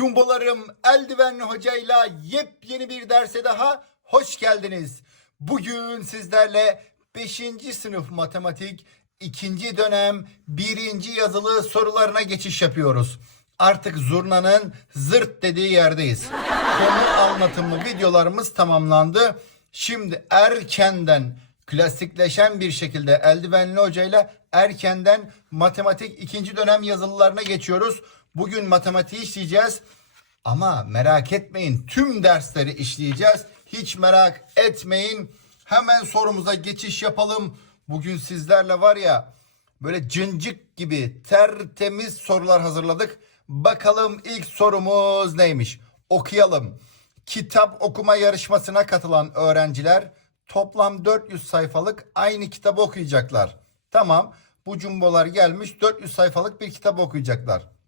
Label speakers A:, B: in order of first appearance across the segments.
A: Cumbolarım Eldivenli Hoca'yla yepyeni bir derse daha hoş geldiniz. Bugün sizlerle 5. sınıf matematik 2. dönem 1. yazılı sorularına geçiş yapıyoruz. Artık zurnanın zırt dediği yerdeyiz. Konu anlatımlı videolarımız tamamlandı. Şimdi erkenden klasikleşen bir şekilde Eldivenli Hoca ile erkenden matematik ikinci dönem yazılılarına geçiyoruz. Bugün matematiği işleyeceğiz. Ama merak etmeyin tüm dersleri işleyeceğiz. Hiç merak etmeyin. Hemen sorumuza geçiş yapalım. Bugün sizlerle var ya böyle cıncık gibi tertemiz sorular hazırladık. Bakalım ilk sorumuz neymiş? Okuyalım. Kitap okuma yarışmasına katılan öğrenciler toplam 400 sayfalık aynı kitabı okuyacaklar. Tamam bu cumbolar gelmiş 400 sayfalık bir kitap okuyacaklar.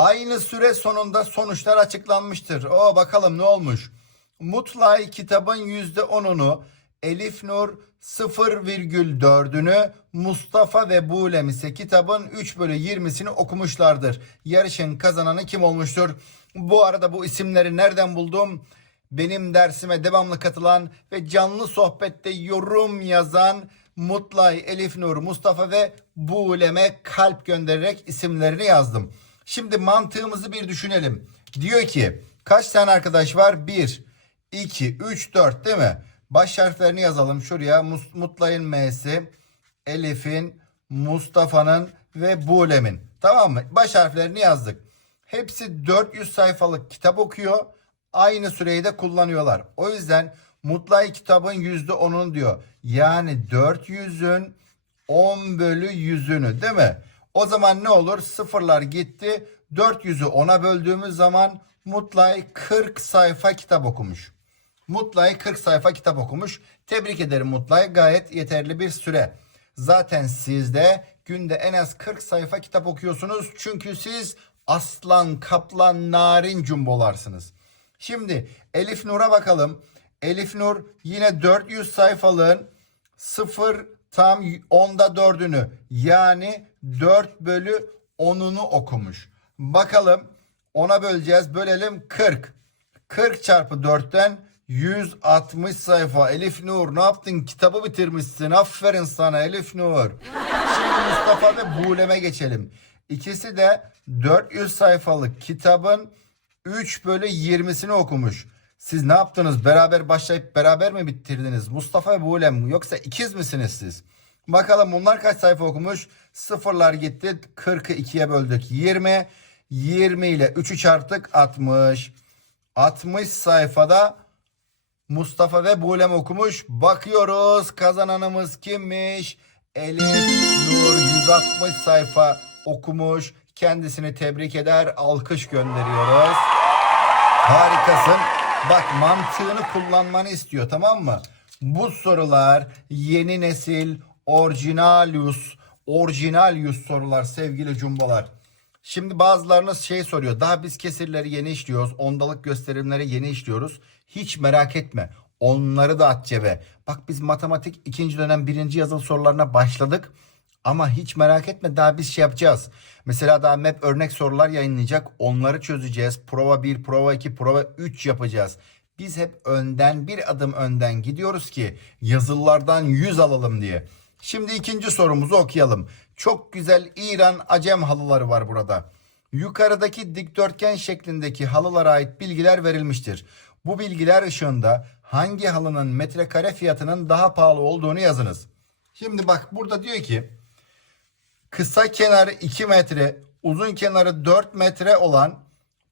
A: Aynı süre sonunda sonuçlar açıklanmıştır. O bakalım ne olmuş? Mutlay kitabın %10'unu, Elif Nur 0,4'ünü, Mustafa ve Bulem ise kitabın 3 bölü 20'sini okumuşlardır. Yarışın kazananı kim olmuştur? Bu arada bu isimleri nereden buldum? Benim dersime devamlı katılan ve canlı sohbette yorum yazan Mutlay, Elif Nur, Mustafa ve Bulem'e kalp göndererek isimlerini yazdım. Şimdi mantığımızı bir düşünelim. Diyor ki kaç tane arkadaş var? 1, 2, 3, 4 değil mi? Baş harflerini yazalım şuraya. Mutlay'ın M'si, Elif'in, Mustafa'nın ve Bulem'in. Tamam mı? Baş harflerini yazdık. Hepsi 400 sayfalık kitap okuyor. Aynı süreyi de kullanıyorlar. O yüzden Mutlay kitabın %10'unu diyor. Yani 400'ün 10 bölü 100'ünü değil mi? O zaman ne olur? Sıfırlar gitti. 400'ü 10'a böldüğümüz zaman Mutlay 40 sayfa kitap okumuş. Mutlay 40 sayfa kitap okumuş. Tebrik ederim Mutlay. Gayet yeterli bir süre. Zaten siz de günde en az 40 sayfa kitap okuyorsunuz. Çünkü siz aslan, kaplan, narin cumbolarsınız. Şimdi Elif Nur'a bakalım. Elif Nur yine 400 sayfalığın 0 tam onda 4'ünü yani 4 bölü 10'unu okumuş. Bakalım ona böleceğiz. Bölelim 40. 40 çarpı 4'ten 160 sayfa. Elif Nur ne yaptın? Kitabı bitirmişsin. Aferin sana Elif Nur. Şimdi Mustafa ve Bulem'e geçelim. İkisi de 400 sayfalık kitabın 3 bölü 20'sini okumuş. Siz ne yaptınız? Beraber başlayıp beraber mi bitirdiniz? Mustafa ve Bulem mi? Yoksa ikiz misiniz siz? Bakalım bunlar kaç sayfa okumuş? Sıfırlar gitti. 40'ı 2'ye böldük. 20. 20 ile 3'ü çarptık. 60. 60 sayfada Mustafa ve Bulem okumuş. Bakıyoruz kazananımız kimmiş? Elif Nur 160 sayfa okumuş. Kendisini tebrik eder. Alkış gönderiyoruz. Harikasın. Bak mantığını kullanmanı istiyor tamam mı? Bu sorular yeni nesil orijinalius, orijinalius sorular sevgili cumbalar. Şimdi bazılarınız şey soruyor. Daha biz kesirleri yeni işliyoruz. Ondalık gösterimleri yeni işliyoruz. Hiç merak etme. Onları da at cebe. Bak biz matematik ikinci dönem birinci yazılı sorularına başladık. Ama hiç merak etme daha biz şey yapacağız. Mesela daha map örnek sorular yayınlayacak. Onları çözeceğiz. Prova 1, prova 2, prova 3 yapacağız. Biz hep önden bir adım önden gidiyoruz ki yazılılardan 100 alalım diye. Şimdi ikinci sorumuzu okuyalım. Çok güzel İran Acem halıları var burada. Yukarıdaki dikdörtgen şeklindeki halılara ait bilgiler verilmiştir. Bu bilgiler ışığında hangi halının metrekare fiyatının daha pahalı olduğunu yazınız. Şimdi bak burada diyor ki kısa kenarı 2 metre, uzun kenarı 4 metre olan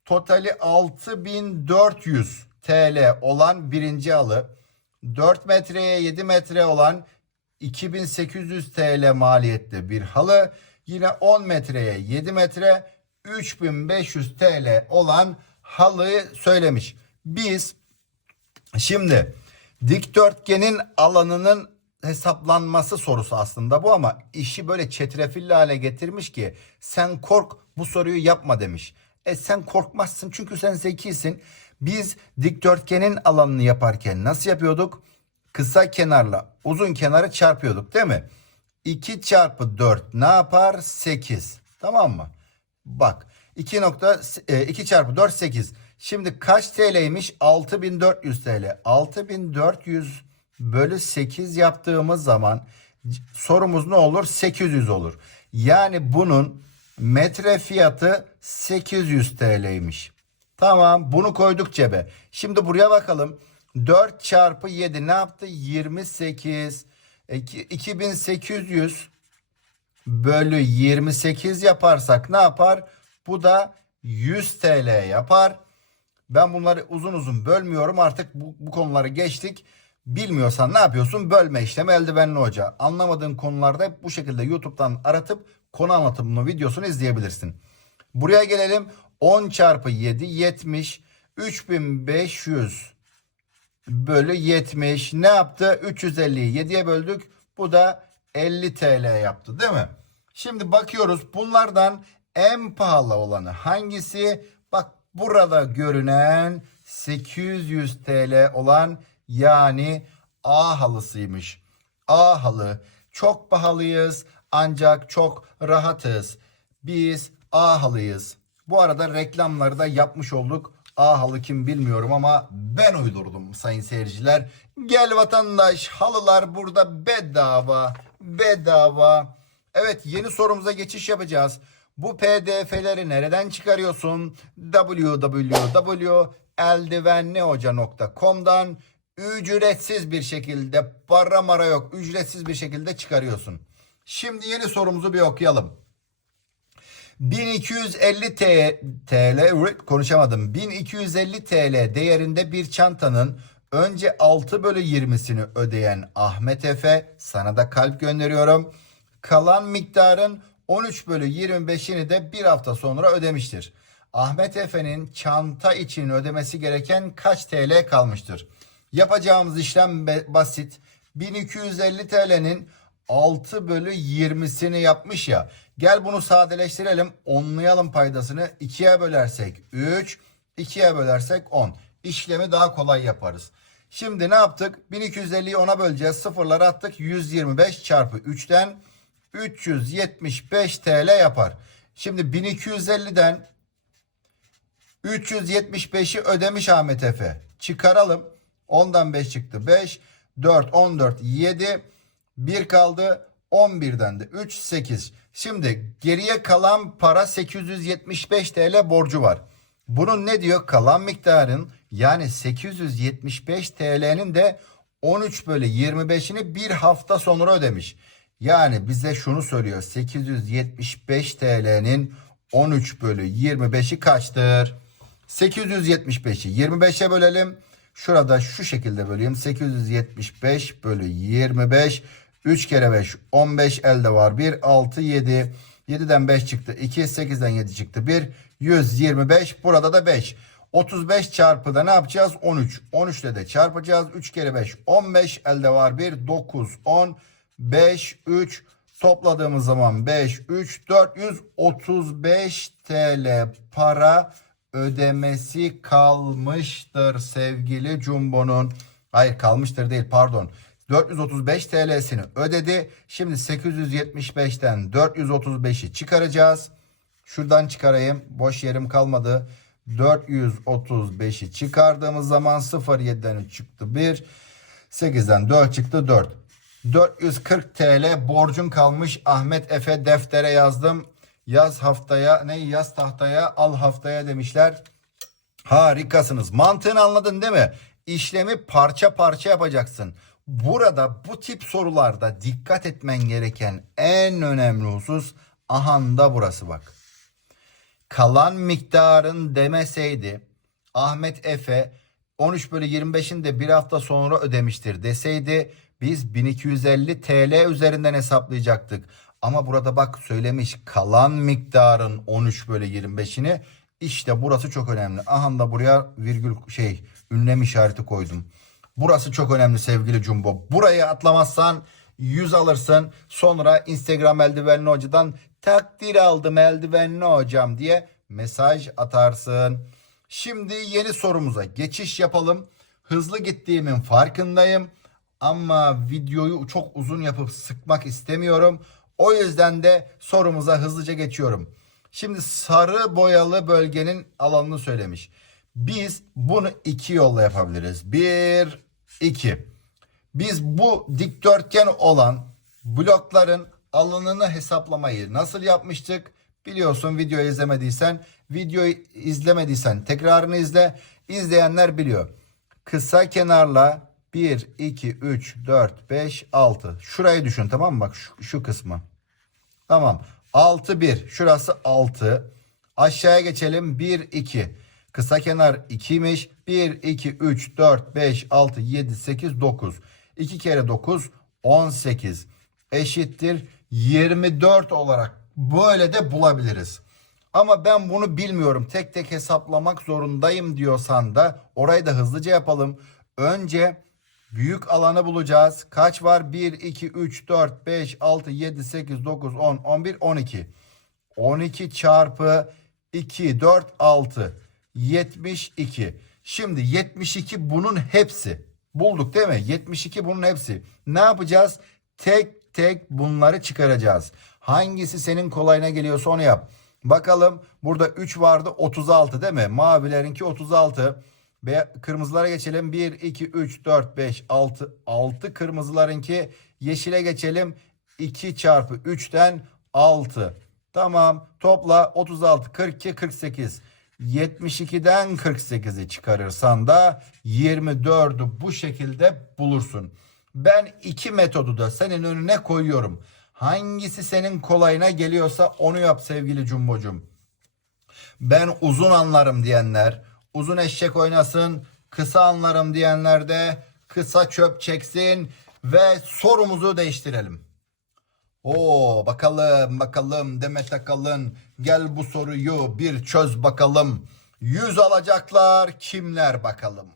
A: totali 6400 TL olan birinci halı, 4 metreye 7 metre olan 2800 TL maliyetli bir halı, yine 10 metreye 7 metre 3500 TL olan halıyı söylemiş. Biz Şimdi dikdörtgenin alanının hesaplanması sorusu aslında bu ama işi böyle çetrefilli hale getirmiş ki sen kork bu soruyu yapma demiş. E sen korkmazsın çünkü sen zekisin. Biz dikdörtgenin alanını yaparken nasıl yapıyorduk? Kısa kenarla uzun kenarı çarpıyorduk değil mi? 2 çarpı 4 ne yapar? 8. Tamam mı? Bak 2 nokta e, 2 çarpı 4 8. Şimdi kaç TL'ymiş? 6400 TL. 6400 bölü 8 yaptığımız zaman sorumuz ne olur? 800 olur. Yani bunun metre fiyatı 800 TL'ymiş. Tamam bunu koyduk cebe. Şimdi buraya bakalım. 4 çarpı 7 ne yaptı? 28. E, iki- 2800 bölü 28 yaparsak ne yapar? Bu da 100 TL yapar. Ben bunları uzun uzun bölmüyorum artık bu, bu konuları geçtik. Bilmiyorsan ne yapıyorsun? Bölme işlemi eldivenli hoca. Anlamadığın konularda hep bu şekilde YouTube'dan aratıp konu anlatımını videosunu izleyebilirsin. Buraya gelelim. 10 çarpı 7 70. 3500 bölü 70 ne yaptı? 350'yi 7'ye böldük. Bu da 50 TL yaptı değil mi? Şimdi bakıyoruz bunlardan en pahalı olanı hangisi? Bak burada görünen 800 TL olan yani A halısıymış. A halı. Çok pahalıyız ancak çok rahatız. Biz A halıyız. Bu arada reklamları da yapmış olduk. A halı kim bilmiyorum ama ben uydurdum sayın seyirciler. Gel vatandaş halılar burada bedava. Bedava. Evet yeni sorumuza geçiş yapacağız. Bu pdf'leri nereden çıkarıyorsun? www.eldivenlihoca.com'dan ücretsiz bir şekilde para mara yok ücretsiz bir şekilde çıkarıyorsun. Şimdi yeni sorumuzu bir okuyalım. 1250 T- TL konuşamadım. 1250 TL değerinde bir çantanın önce 6 bölü 20'sini ödeyen Ahmet Efe sana da kalp gönderiyorum. Kalan miktarın 13 bölü 25'ini de bir hafta sonra ödemiştir. Ahmet Efe'nin çanta için ödemesi gereken kaç TL kalmıştır? Yapacağımız işlem basit. 1250 TL'nin 6 bölü 20'sini yapmış ya. Gel bunu sadeleştirelim. Onlayalım paydasını. 2'ye bölersek 3. 2'ye bölersek 10. İşlemi daha kolay yaparız. Şimdi ne yaptık? 1250'yi 10'a böleceğiz. Sıfırları attık. 125 çarpı 3'ten 375 TL yapar. Şimdi 1250'den 375'i ödemiş Ahmet Efe. Çıkaralım. 10'dan 5 çıktı 5. 4, 14, 7. 1 kaldı. 11'den de 3, 8. Şimdi geriye kalan para 875 TL borcu var. Bunun ne diyor? Kalan miktarın yani 875 TL'nin de 13 bölü 25'ini bir hafta sonra ödemiş. Yani bize şunu söylüyor. 875 TL'nin 13 bölü 25'i kaçtır? 875'i 25'e bölelim. Şurada şu şekilde böleyim. 875 bölü 25. 3 kere 5 15 elde var. 1 6 7. 7'den 5 çıktı. 2 8'den 7 çıktı. 1 125. Burada da 5. 35 çarpı da ne yapacağız? 13. 13 ile de çarpacağız. 3 kere 5 15 elde var. 1 9 10 5 3 topladığımız zaman 5 3 435 TL para ödemesi kalmıştır sevgili Jumbo'nun. Hayır kalmıştır değil pardon. 435 TL'sini ödedi. Şimdi 875'ten 435'i çıkaracağız. Şuradan çıkarayım. Boş yerim kalmadı. 435'i çıkardığımız zaman 07'den 3 çıktı 1. 8'den 4 çıktı 4. 440 TL borcun kalmış Ahmet Efe deftere yazdım. Yaz haftaya ne yaz tahtaya al haftaya demişler. Harikasınız. Mantığını anladın değil mi? İşlemi parça parça yapacaksın. Burada bu tip sorularda dikkat etmen gereken en önemli husus ahanda burası bak. Kalan miktarın demeseydi Ahmet Efe 13 bölü 25'in de bir hafta sonra ödemiştir deseydi biz 1250 TL üzerinden hesaplayacaktık. Ama burada bak söylemiş kalan miktarın 13 bölü 25'ini işte burası çok önemli. Aha da buraya virgül şey ünlem işareti koydum. Burası çok önemli sevgili Jumbo. Burayı atlamazsan 100 alırsın. Sonra Instagram eldivenli hocadan takdir aldım eldivenli hocam diye mesaj atarsın. Şimdi yeni sorumuza geçiş yapalım. Hızlı gittiğimin farkındayım. Ama videoyu çok uzun yapıp sıkmak istemiyorum. O yüzden de sorumuza hızlıca geçiyorum. Şimdi sarı boyalı bölgenin alanını söylemiş. Biz bunu iki yolla yapabiliriz. Bir, iki. Biz bu dikdörtgen olan blokların alanını hesaplamayı nasıl yapmıştık? Biliyorsun videoyu izlemediysen, videoyu izlemediysen tekrarını izle. İzleyenler biliyor. Kısa kenarla 1, 2, 3, 4, 5, 6. Şurayı düşün tamam mı? Bak şu, şu kısmı. Tamam. 6 1. Şurası 6. Aşağıya geçelim. 1 2. Kısa kenar 2'miş. 1 2 3 4 5 6 7 8 9. 2 kere 9 18 eşittir 24 olarak böyle de bulabiliriz. Ama ben bunu bilmiyorum. Tek tek hesaplamak zorundayım diyorsan da orayı da hızlıca yapalım. Önce büyük alanı bulacağız. Kaç var? 1, 2, 3, 4, 5, 6, 7, 8, 9, 10, 11, 12. 12 çarpı 2, 4, 6. 72. Şimdi 72 bunun hepsi. Bulduk değil mi? 72 bunun hepsi. Ne yapacağız? Tek tek bunları çıkaracağız. Hangisi senin kolayına geliyorsa onu yap. Bakalım burada 3 vardı 36 değil mi? Mavilerinki 36. Ve kırmızılara geçelim. 1, 2, 3, 4, 5, 6. 6 kırmızılarınki. Yeşile geçelim. 2 çarpı 3'ten 6. Tamam. Topla 36, 42, 48. 72'den 48'i çıkarırsan da 24'ü bu şekilde bulursun. Ben iki metodu da senin önüne koyuyorum. Hangisi senin kolayına geliyorsa onu yap sevgili Cumbocum. Ben uzun anlarım diyenler uzun eşek oynasın. Kısa anlarım diyenler de kısa çöp çeksin ve sorumuzu değiştirelim. Oo bakalım bakalım Demet Akalın gel bu soruyu bir çöz bakalım. Yüz alacaklar kimler bakalım.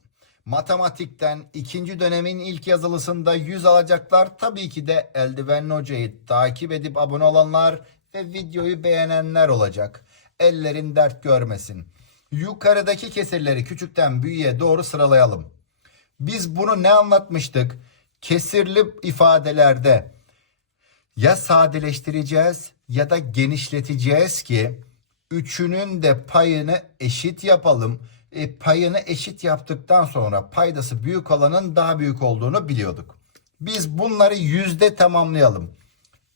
A: Matematikten ikinci dönemin ilk yazılısında yüz alacaklar tabii ki de Eldivenli Hoca'yı takip edip abone olanlar ve videoyu beğenenler olacak. Ellerin dert görmesin. Yukarıdaki kesirleri küçükten büyüğe doğru sıralayalım. Biz bunu ne anlatmıştık? Kesirli ifadelerde ya sadeleştireceğiz ya da genişleteceğiz ki üçünün de payını eşit yapalım. E, payını eşit yaptıktan sonra paydası büyük olanın daha büyük olduğunu biliyorduk. Biz bunları yüzde tamamlayalım.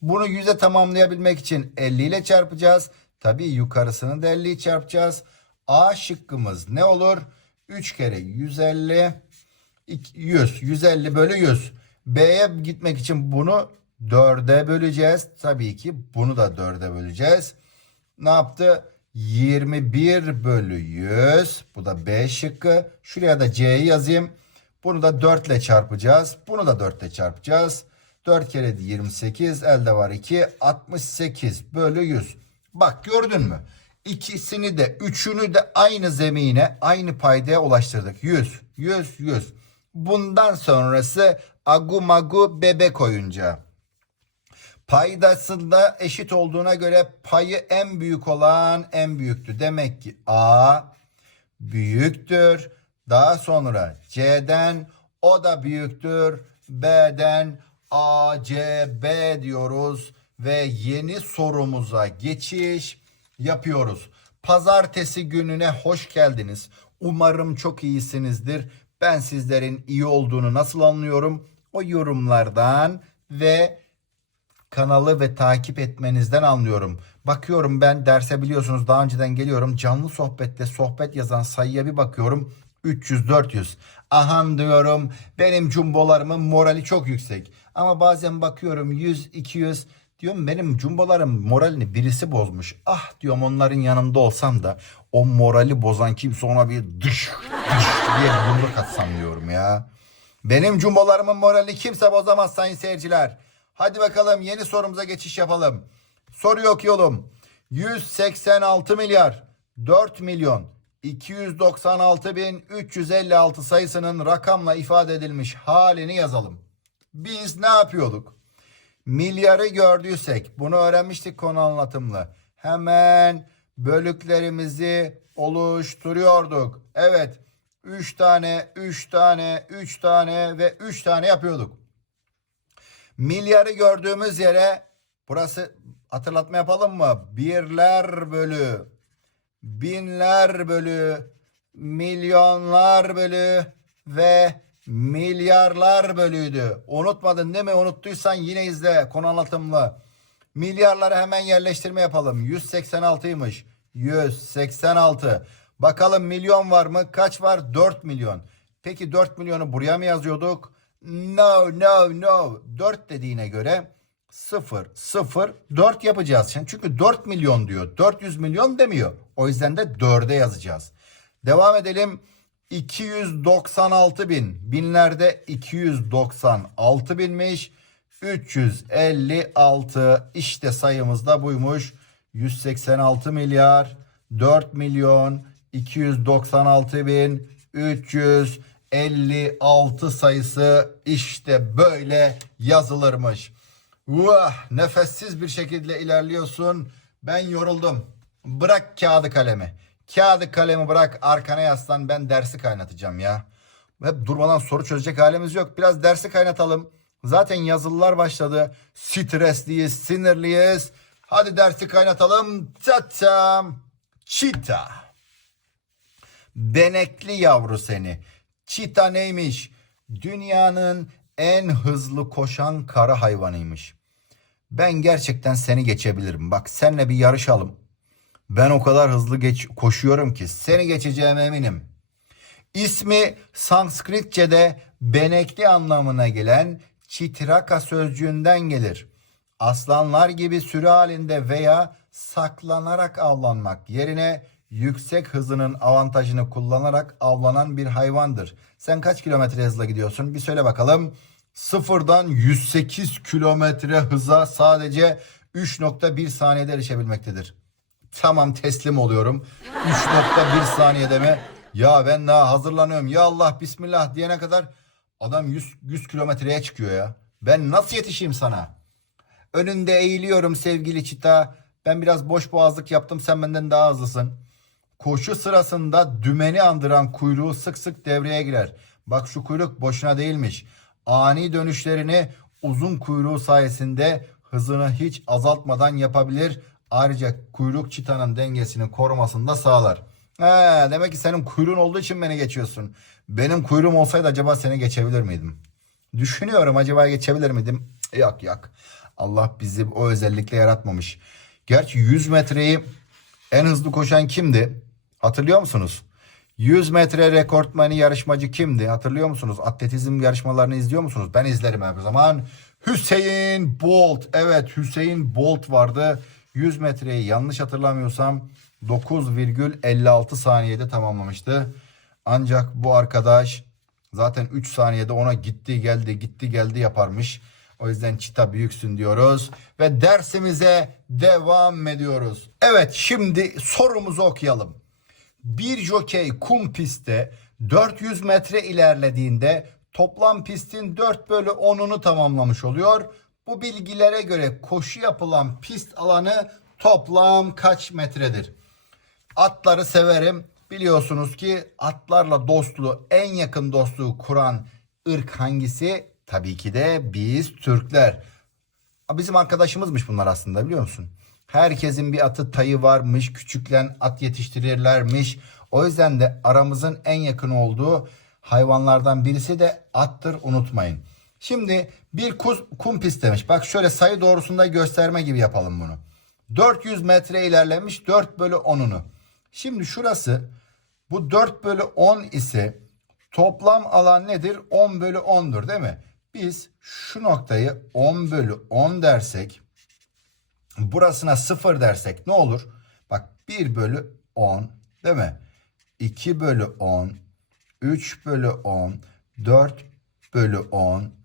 A: Bunu yüzde tamamlayabilmek için 50 ile çarpacağız. Tabii yukarısını da 50 çarpacağız. A şıkkımız ne olur? 3 kere 150 100 150 bölü 100. B'ye gitmek için bunu 4'e böleceğiz. Tabii ki bunu da 4'e böleceğiz. Ne yaptı? 21 bölü 100. Bu da B şıkkı. Şuraya da C'yi yazayım. Bunu da 4 ile çarpacağız. Bunu da 4 ile çarpacağız. 4 kere de 28. Elde var 2. 68 bölü 100. Bak gördün mü? İkisini de üçünü de aynı zemine aynı paydaya ulaştırdık. 100, 100, 100. Bundan sonrası agu magu bebek oyuncağı. Paydasında eşit olduğuna göre payı en büyük olan en büyüktü. Demek ki A büyüktür. Daha sonra C'den o da büyüktür. B'den A, C, B diyoruz ve yeni sorumuza geçiş yapıyoruz. Pazartesi gününe hoş geldiniz. Umarım çok iyisinizdir. Ben sizlerin iyi olduğunu nasıl anlıyorum? O yorumlardan ve kanalı ve takip etmenizden anlıyorum. Bakıyorum ben derse biliyorsunuz daha önceden geliyorum. Canlı sohbette sohbet yazan sayıya bir bakıyorum. 300-400. Ahan diyorum benim cumbolarımın morali çok yüksek. Ama bazen bakıyorum 100-200 diyorum benim cumbolarım moralini birisi bozmuş. Ah diyorum onların yanında olsam da o morali bozan kimse ona bir dış dış diye yumruk atsam diyorum ya. Benim cumbolarımın morali kimse bozamaz sayın seyirciler. Hadi bakalım yeni sorumuza geçiş yapalım. Soruyu okuyalım. 186 milyar 4 milyon 296 bin 356 sayısının rakamla ifade edilmiş halini yazalım. Biz ne yapıyorduk? Milyarı gördüysek bunu öğrenmiştik konu anlatımlı. Hemen bölüklerimizi oluşturuyorduk. Evet 3 tane 3 tane 3 tane ve 3 tane yapıyorduk. Milyarı gördüğümüz yere burası Hatırlatma yapalım mı? Birler bölü, binler bölü, milyonlar bölü ve milyarlar bölüydü. Unutmadın değil mi? Unuttuysan yine izle konu anlatımlı. Milyarları hemen yerleştirme yapalım. 186'ymış. 186. Bakalım milyon var mı? Kaç var? 4 milyon. Peki 4 milyonu buraya mı yazıyorduk? No, no, no. 4 dediğine göre 0, 0, 4 yapacağız. Şimdi çünkü 4 milyon diyor. 400 milyon demiyor. O yüzden de 4'e yazacağız. Devam edelim. 296 bin. Binlerde 296 binmiş. 356 işte sayımız da buymuş. 186 milyar 4 milyon 296 bin 356 sayısı işte böyle yazılırmış. Vah, nefessiz bir şekilde ilerliyorsun. Ben yoruldum. Bırak kağıdı kalemi. Kağıdı kalemi bırak arkana yaslan ben dersi kaynatacağım ya. Hep durmadan soru çözecek halimiz yok. Biraz dersi kaynatalım. Zaten yazılılar başladı. Stresliyiz, sinirliyiz. Hadi dersi kaynatalım. Tatam. Çita. Benekli yavru seni. Çita neymiş? Dünyanın en hızlı koşan kara hayvanıymış. Ben gerçekten seni geçebilirim. Bak senle bir yarışalım. Ben o kadar hızlı geç koşuyorum ki seni geçeceğime eminim. İsmi Sanskritçe'de benekli anlamına gelen çitraka sözcüğünden gelir. Aslanlar gibi sürü halinde veya saklanarak avlanmak yerine yüksek hızının avantajını kullanarak avlanan bir hayvandır. Sen kaç kilometre hızla gidiyorsun? Bir söyle bakalım. Sıfırdan 108 kilometre hıza sadece 3.1 saniyede erişebilmektedir. Tamam teslim oluyorum. 3.1 saniyede mi? Ya ben daha hazırlanıyorum. Ya Allah bismillah diyene kadar adam 100, 100 kilometreye çıkıyor ya. Ben nasıl yetişeyim sana? Önünde eğiliyorum sevgili çita. Ben biraz boş boğazlık yaptım sen benden daha hızlısın. Koşu sırasında dümeni andıran kuyruğu sık sık devreye girer. Bak şu kuyruk boşuna değilmiş. Ani dönüşlerini uzun kuyruğu sayesinde hızını hiç azaltmadan yapabilir. Ayrıca kuyruk çitanın dengesini korumasını da sağlar. He, demek ki senin kuyruğun olduğu için beni geçiyorsun. Benim kuyruğum olsaydı acaba seni geçebilir miydim? Düşünüyorum acaba geçebilir miydim? Yok yok. Allah bizi o özellikle yaratmamış. Gerçi 100 metreyi en hızlı koşan kimdi? Hatırlıyor musunuz? 100 metre rekortmeni yarışmacı kimdi? Hatırlıyor musunuz? Atletizm yarışmalarını izliyor musunuz? Ben izlerim her zaman. Hüseyin Bolt. Evet Hüseyin Bolt vardı. 100 metreyi yanlış hatırlamıyorsam 9,56 saniyede tamamlamıştı. Ancak bu arkadaş zaten 3 saniyede ona gitti geldi gitti geldi yaparmış. O yüzden çita büyüksün diyoruz ve dersimize devam ediyoruz. Evet şimdi sorumuzu okuyalım. Bir jokey kum pistte 400 metre ilerlediğinde toplam pistin 4 bölü 10'unu tamamlamış oluyor. Bu bilgilere göre koşu yapılan pist alanı toplam kaç metredir? Atları severim. Biliyorsunuz ki atlarla dostluğu en yakın dostluğu kuran ırk hangisi? Tabii ki de biz Türkler. Bizim arkadaşımızmış bunlar aslında biliyor musun? Herkesin bir atı tayı varmış. Küçüklen at yetiştirirlermiş. O yüzden de aramızın en yakın olduğu hayvanlardan birisi de attır unutmayın. Şimdi bir kuz, kum pist demiş. Bak şöyle sayı doğrusunda gösterme gibi yapalım bunu. 400 metre ilerlemiş 4 bölü 10'unu. Şimdi şurası bu 4 bölü 10 ise toplam alan nedir? 10 bölü 10'dur değil mi? Biz şu noktayı 10 bölü 10 dersek burasına 0 dersek ne olur? Bak 1 bölü 10 değil mi? 2 bölü 10 3 bölü 10 4 bölü 10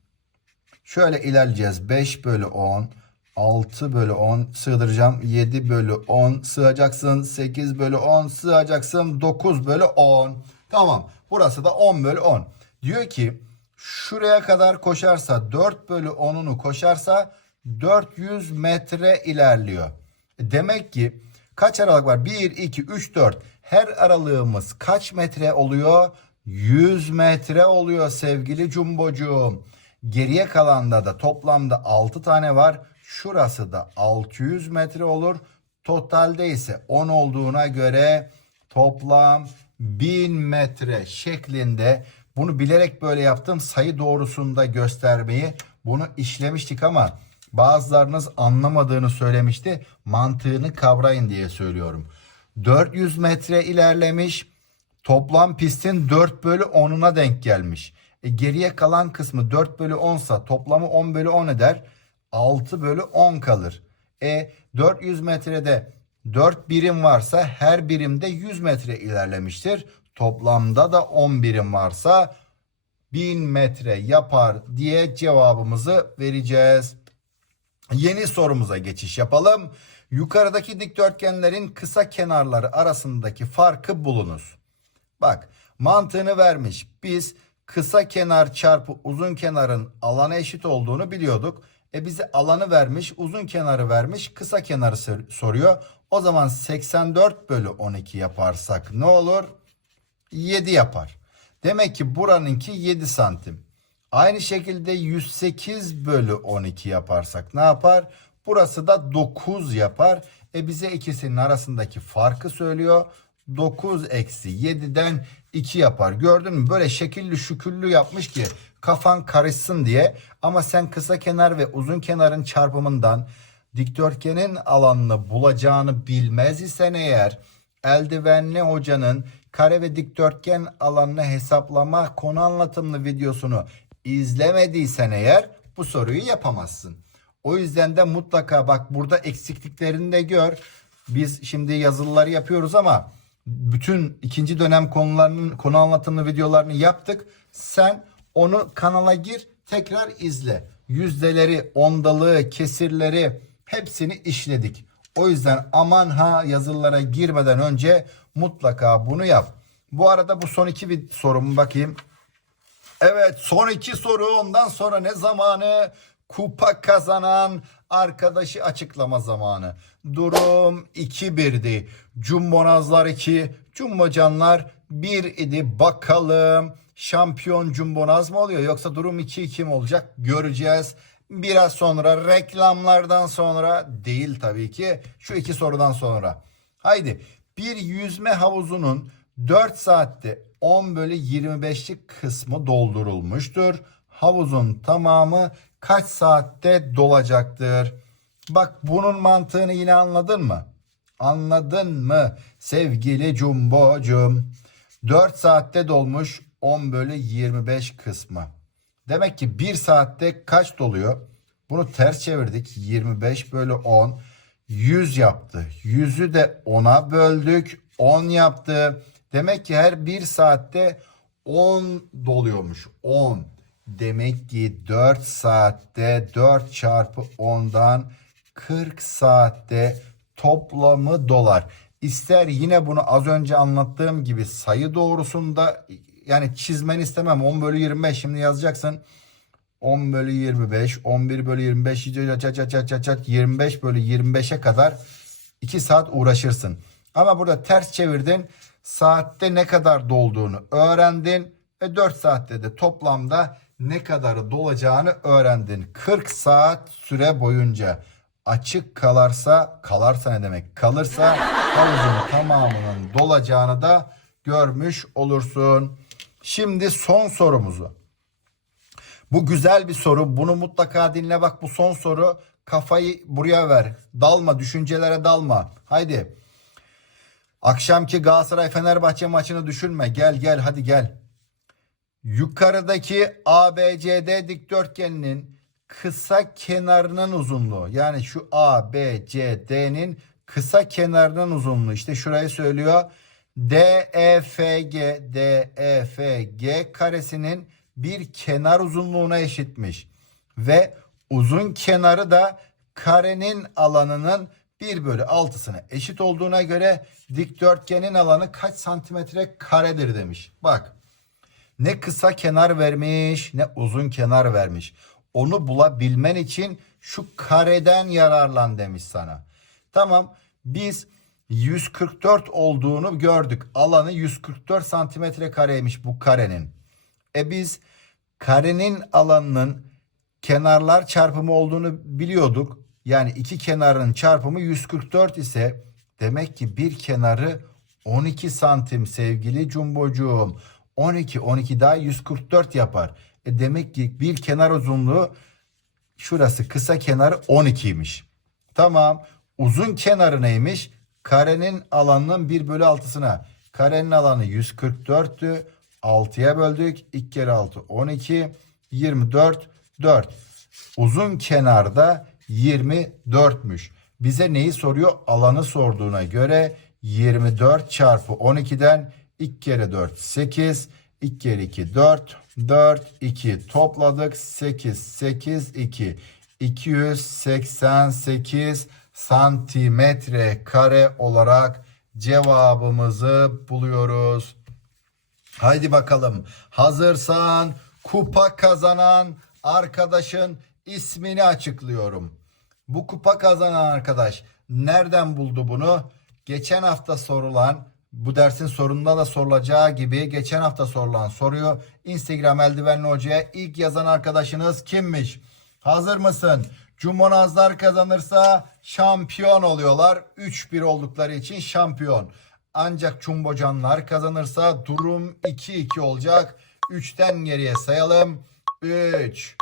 A: Şöyle ilerleyeceğiz. 5 bölü 10 6 bölü 10 sığdıracağım. 7 bölü 10 sığacaksın. 8 bölü 10 sığacaksın. 9 bölü 10. Tamam. Burası da 10 bölü 10. Diyor ki şuraya kadar koşarsa 4 bölü 10'unu koşarsa 400 metre ilerliyor. Demek ki kaç aralık var? 1, 2, 3, 4. Her aralığımız kaç metre oluyor? 100 metre oluyor sevgili cumbocuğum. Geriye kalanda da toplamda 6 tane var. Şurası da 600 metre olur. Totalde ise 10 olduğuna göre toplam 1000 metre şeklinde bunu bilerek böyle yaptım. Sayı doğrusunda göstermeyi bunu işlemiştik ama bazılarınız anlamadığını söylemişti. Mantığını kavrayın diye söylüyorum. 400 metre ilerlemiş. Toplam pistin 4 bölü 10'una denk gelmiş. E geriye kalan kısmı 4 bölü 10 sa toplamı 10 bölü 10 eder. 6 bölü 10 kalır. E 400 metrede 4 birim varsa her birimde 100 metre ilerlemiştir. Toplamda da 10 birim varsa 1000 metre yapar diye cevabımızı vereceğiz. Yeni sorumuza geçiş yapalım. Yukarıdaki dikdörtgenlerin kısa kenarları arasındaki farkı bulunuz. Bak mantığını vermiş. Biz kısa kenar çarpı uzun kenarın alana eşit olduğunu biliyorduk. E bize alanı vermiş, uzun kenarı vermiş, kısa kenarı sor- soruyor. O zaman 84 bölü 12 yaparsak ne olur? 7 yapar. Demek ki buranınki 7 santim. Aynı şekilde 108 bölü 12 yaparsak ne yapar? Burası da 9 yapar. E bize ikisinin arasındaki farkı söylüyor. 9 eksi 7'den 2 yapar. Gördün mü? Böyle şekilli şüküllü yapmış ki kafan karışsın diye. Ama sen kısa kenar ve uzun kenarın çarpımından dikdörtgenin alanını bulacağını bilmez isen eğer eldivenli hocanın kare ve dikdörtgen alanını hesaplama konu anlatımlı videosunu izlemediysen eğer bu soruyu yapamazsın. O yüzden de mutlaka bak burada eksikliklerini de gör. Biz şimdi yazılıları yapıyoruz ama bütün ikinci dönem konularının konu anlatımlı videolarını yaptık. Sen onu kanala gir tekrar izle. Yüzdeleri, ondalığı, kesirleri hepsini işledik. O yüzden aman ha yazılara girmeden önce mutlaka bunu yap. Bu arada bu son iki bir sorumu bakayım. Evet son iki soru ondan sonra ne zamanı? Kupa kazanan arkadaşı açıklama zamanı. Durum 2-1'di. Cumbonazlar 2, Cumbocanlar 1 idi. Bakalım şampiyon Cumbonaz mı oluyor yoksa durum 2-2 mi olacak? Göreceğiz. Biraz sonra reklamlardan sonra değil tabii ki şu iki sorudan sonra. Haydi bir yüzme havuzunun 4 saatte 10 bölü 25'lik kısmı doldurulmuştur. Havuzun tamamı kaç saatte dolacaktır? Bak bunun mantığını yine anladın mı? Anladın mı sevgili Cumbocum? 4 saatte dolmuş 10 bölü 25 kısmı. Demek ki 1 saatte kaç doluyor? Bunu ters çevirdik. 25 bölü 10 100 yaptı. 100'ü de 10'a böldük. 10 yaptı. Demek ki her 1 saatte 10 doluyormuş. 10. Demek ki 4 saatte 4 çarpı 10'dan 40 saatte toplamı dolar. İster yine bunu az önce anlattığım gibi sayı doğrusunda yani çizmeni istemem. 10 bölü 25 şimdi yazacaksın. 10 bölü 25, 11 bölü 25, çat çat çat çat çat çat 25 bölü 25'e kadar 2 saat uğraşırsın. Ama burada ters çevirdin. Saatte ne kadar dolduğunu öğrendin. Ve 4 saatte de toplamda ne kadarı dolacağını öğrendin. 40 saat süre boyunca açık kalarsa, kalarsa ne demek? Kalırsa havuzun tamamının dolacağını da görmüş olursun. Şimdi son sorumuzu. Bu güzel bir soru. Bunu mutlaka dinle bak bu son soru. Kafayı buraya ver. Dalma düşüncelere dalma. Haydi. Akşamki Galatasaray Fenerbahçe maçını düşünme. Gel gel hadi gel. Yukarıdaki ABCD dikdörtgeninin kısa kenarının uzunluğu. Yani şu ABCD'nin kısa kenarının uzunluğu. İşte şurayı söylüyor. DEFG DEFG karesinin bir kenar uzunluğuna eşitmiş. Ve uzun kenarı da karenin alanının 1 bölü 6'sına eşit olduğuna göre dikdörtgenin alanı kaç santimetre karedir demiş. Bak ne kısa kenar vermiş ne uzun kenar vermiş. Onu bulabilmen için şu kareden yararlan demiş sana. Tamam biz 144 olduğunu gördük. Alanı 144 santimetre kareymiş bu karenin. E biz karenin alanının kenarlar çarpımı olduğunu biliyorduk. Yani iki kenarın çarpımı 144 ise demek ki bir kenarı 12 santim sevgili cumbocuğum. 12 12 daha 144 yapar. E demek ki bir kenar uzunluğu şurası kısa kenarı 12'ymiş. Tamam. Uzun kenarı neymiş? Karenin alanının 1 bölü 6'sına. Karenin alanı 144'tü. 6'ya böldük. 2 kere 6 12. 24 4. Uzun kenarda 24'müş. Bize neyi soruyor? Alanı sorduğuna göre 24 çarpı 12'den 2 kere 4 8. 2 kere 2 4. 4 2 topladık. 8 8 2. 288 santimetre kare olarak cevabımızı buluyoruz. Haydi bakalım. Hazırsan kupa kazanan arkadaşın ismini açıklıyorum. Bu kupa kazanan arkadaş nereden buldu bunu? Geçen hafta sorulan bu dersin sorununda da sorulacağı gibi geçen hafta sorulan soruyu Instagram eldivenli hocaya ilk yazan arkadaşınız kimmiş? Hazır mısın? Cumonazlar kazanırsa şampiyon oluyorlar. 3-1 oldukları için şampiyon. Ancak Cumbocanlar kazanırsa durum 2-2 olacak. 3'ten geriye sayalım. 3,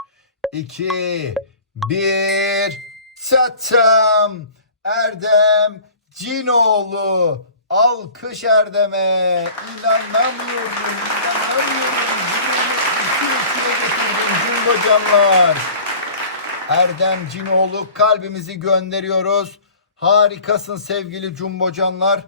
A: 2, 1. Çatam. Erdem Cinoğlu. Alkış Erdem'e. İnanamıyorum. İnanamıyorum. Cinoğlu 2-2'ye getirdin Cumbocanlar. Erdem Cinoğlu kalbimizi gönderiyoruz. Harikasın sevgili Cumbocanlar.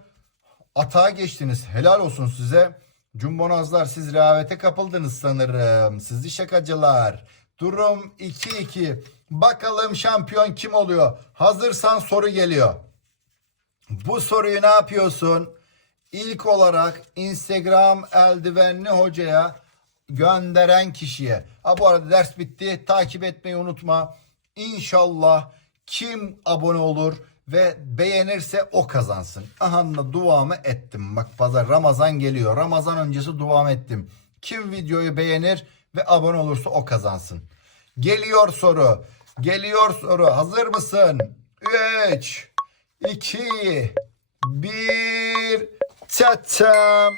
A: Atağa geçtiniz. Helal olsun size. Cumbonazlar siz rehavete kapıldınız sanırım. Sizi şakacılar. Durum 2-2. Bakalım şampiyon kim oluyor? Hazırsan soru geliyor. Bu soruyu ne yapıyorsun? İlk olarak Instagram eldivenli hocaya gönderen kişiye. Ha bu arada ders bitti. Takip etmeyi unutma. İnşallah kim abone olur ve beğenirse o kazansın. Aha da duamı ettim. Bak pazar Ramazan geliyor. Ramazan öncesi duamı ettim. Kim videoyu beğenir ve abone olursa o kazansın. Geliyor soru. Geliyor soru. Hazır mısın? 3 2 1 Çatam.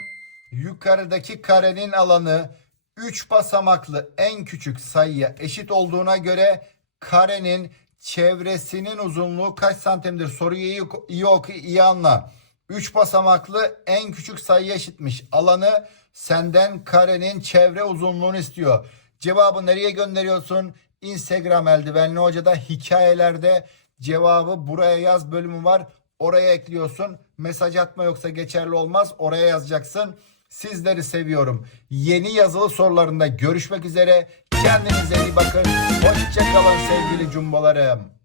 A: Yukarıdaki karenin alanı 3 basamaklı en küçük sayıya eşit olduğuna göre karenin çevresinin uzunluğu kaç santimdir? Soruyu iyi, iyi oku, iyi anla. 3 basamaklı en küçük sayıya eşitmiş. Alanı senden karenin çevre uzunluğunu istiyor. Cevabı nereye gönderiyorsun? Instagram eldivenli hocada hikayelerde cevabı buraya yaz bölümü var. Oraya ekliyorsun. Mesaj atma yoksa geçerli olmaz. Oraya yazacaksın. Sizleri seviyorum. Yeni yazılı sorularında görüşmek üzere. Kendinize iyi bakın. Hoşçakalın sevgili cumbalarım.